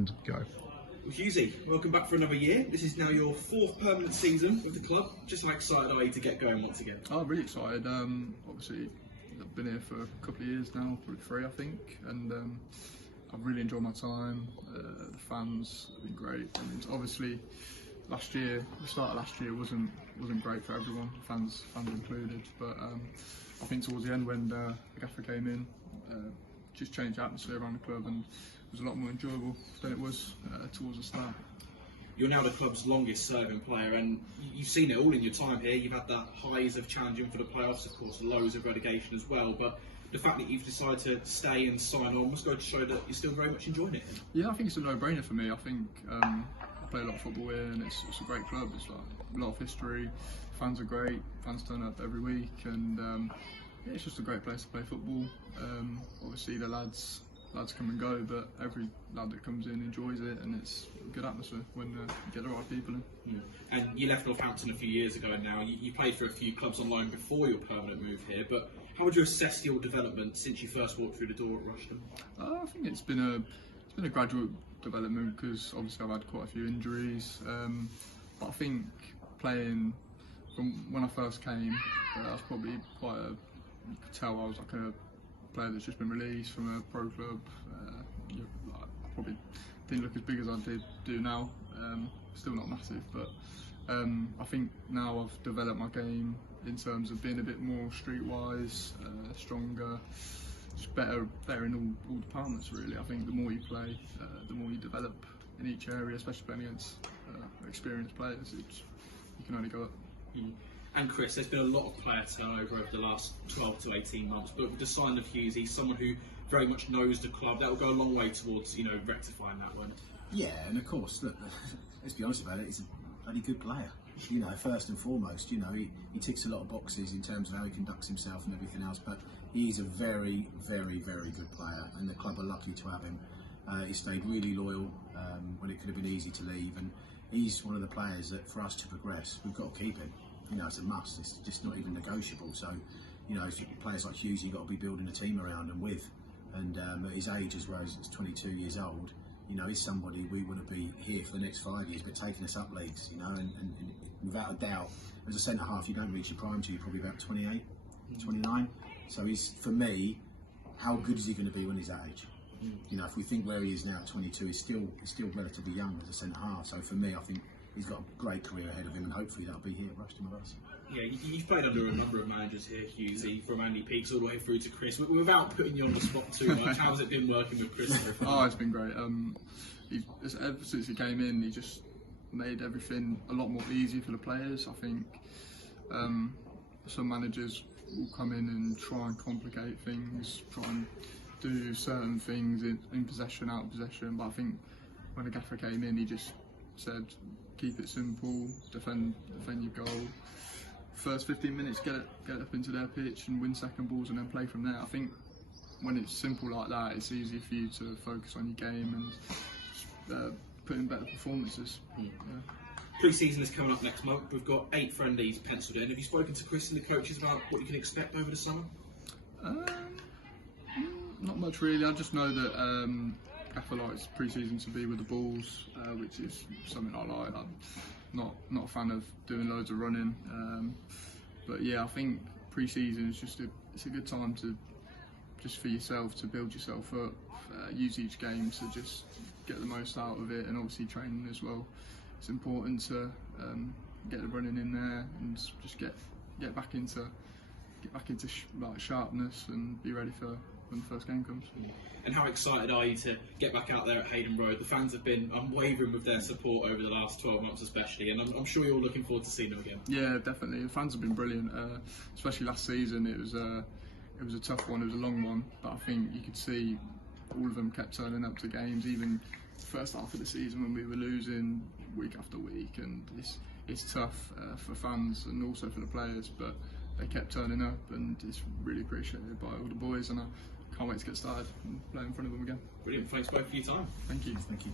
Go. Well, Hughesy, welcome back for another year. This is now your 4th permanent season with the club. Just how excited are you to get going once again? Oh, really excited. Obviously, I've been here for a couple of years now, probably 3, I think, and I've really enjoyed my time. The fans have been great, and obviously, the start of last year wasn't great for everyone, fans included. But I think towards the end, when the gaffer came in, just changed the atmosphere around the club, and it was a lot more enjoyable than it was towards the start. You're now the club's longest serving player, and you've seen it all in your time here. You've had the highs of challenging for the playoffs, of course, lows of relegation as well, but the fact that you've decided to stay and sign on must go to show that you're still very much enjoying it. Yeah, I think it's a no-brainer for me. I think I play a lot of football here, and it's a great club. It's like a lot of history, fans are great, fans turn up every week, and yeah, it's just a great place to play football. Obviously the lads come and go, but every lad that comes in enjoys it, and it's a good atmosphere when you get the right people in. Yeah. And you left Northampton a few years ago now. You played for a few clubs on loan before your permanent move here, but how would you assess your development since you first walked through the door at Rushden? I think it's been a gradual development, because obviously I've had quite a few injuries, but I think playing from when I first came, I was probably you could tell I was like a player that's just been released from a pro club. I probably didn't look as big as I do now. Still not massive, but I think now I've developed my game in terms of being a bit more streetwise, stronger, just better in all departments really. I think the more you play, the more you develop in each area, especially playing against experienced players. You can only go up. And Chris, there's been a lot of player turnover over the last 12 to 18 months, but with the sign of Hughes, he's someone who very much knows the club. That will go a long way towards, rectifying that one. Yeah, and of course, look, let's be honest about it, he's a bloody good player. First and foremost, he ticks a lot of boxes in terms of how he conducts himself and everything else, but he's a very, very, very good player, and the club are lucky to have him. He stayed really loyal when it could have been easy to leave, and he's one of the players that, for us to progress, we've got to keep him. It's a must. It's just not even negotiable. So, players like Hughes, you've got to be building a team around and with. And at his age, as well as he's 22 years old, he's somebody we want to be here for the next 5 years, but taking us up leagues. And without a doubt, as a centre half, you don't reach your prime till you're probably about 28, 29. So he's, for me, how good is he going to be when he's that age? If we think where he is now at 22, he's still relatively young as a centre half. So for me, I think he's got a great career ahead of him, and hopefully that'll be here at Rushden with us. Yeah, you've played under a number of managers here, Hughesy, from Andy Peaks all the way through to Chris. Without putting you on the spot too much, how has it been working with Chris? Oh, it's been great. Ever since he came in, he just made everything a lot more easy for the players. I think some managers will come in and try and complicate things, try and do certain things in possession, out of possession, but I think when the gaffer came in, he just said, keep it simple, defend your goal. First 15 minutes, get up into their pitch and win second balls, and then play from there. I think when it's simple like that, it's easy for you to focus on your game and put in better performances. Yeah. Pre-season is coming up next month. We've got 8 friendlies penciled in. Have you spoken to Chris and the coaches about what you can expect over the summer? Not much really. I just know that Gaffer likes pre-season to be with the balls, which is something I like. I'm not a fan of doing loads of running, but yeah, I think pre-season is it's a good time to just for yourself to build yourself up, use each game to just get the most out of it, and obviously training as well. It's important to get the running in there and just get back into sharpness and be ready for when the first game comes. And how excited are you to get back out there at Hayden Road? The fans have been unwavering with their support over the last 12 months especially, and I'm sure you're all looking forward to seeing them again. Yeah, definitely. The fans have been brilliant, especially last season. It was a tough one, it was a long one, but I think you could see all of them kept turning up to games, even the first half of the season when we were losing week after week, and it's tough for fans and also for the players, but they kept turning up, and it's really appreciated by all the boys, and I can't wait to get started and play in front of them again. Brilliant, thanks both for your time. Thank you. Thank you.